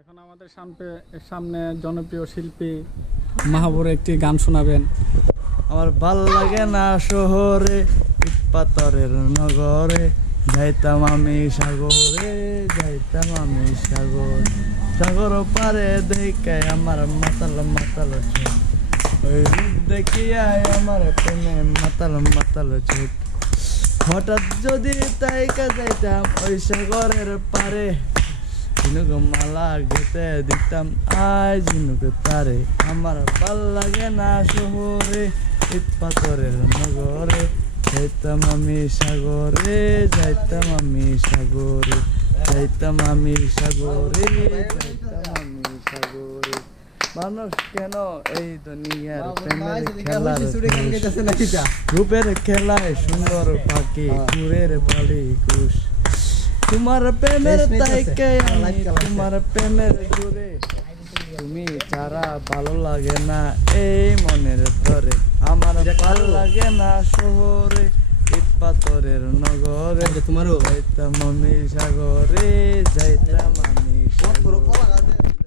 এখন আমাদের সামনে জনপ্রিয় শিল্পী মাহবুব একটি গান শোনাবেন। আমার ভাল লাগে না শহরে, ইট পাথরের নগরে, যাইতাম আমি সাগরে, যাইতাম আমি সাগর। সাগর পারে দেখে আমার মাতাল মাতাল চোখ, ওই রূপ দেখিয়াই আমার প্রেমে মাতাল মাতাল চোখ। হঠাৎ যদি তাইকা যাইতাম ওই সাগরের পারে, ঝিনুক মালা গেতে দিতাম আয় ঝিনুক তারে। আমার ভাল লাগে না শহরে, ইট পাথরের নগরে, যাইতাম আমি সাগরে, যাইতাম আমি সাগরে, যাইতাম আমি সাগরে, যাইতাম আমি সাগরে। মানুষ কেন এই দুনিয়ার প্রেমের খেলার রূপের খেলায় সুন্দর পাখি কুরের বলি কুশ। তোমার প্রেমের তাইকে আমি তোমার প্রেমের দূরে, তুমি ছাড়া ভালো লাগে না এই মনের তরে। আমার ভালো লাগে না শহরে, ইট পাথরের নগরে, যাইতাম আমি সাগরে, যাইতাম আমি সাগরে।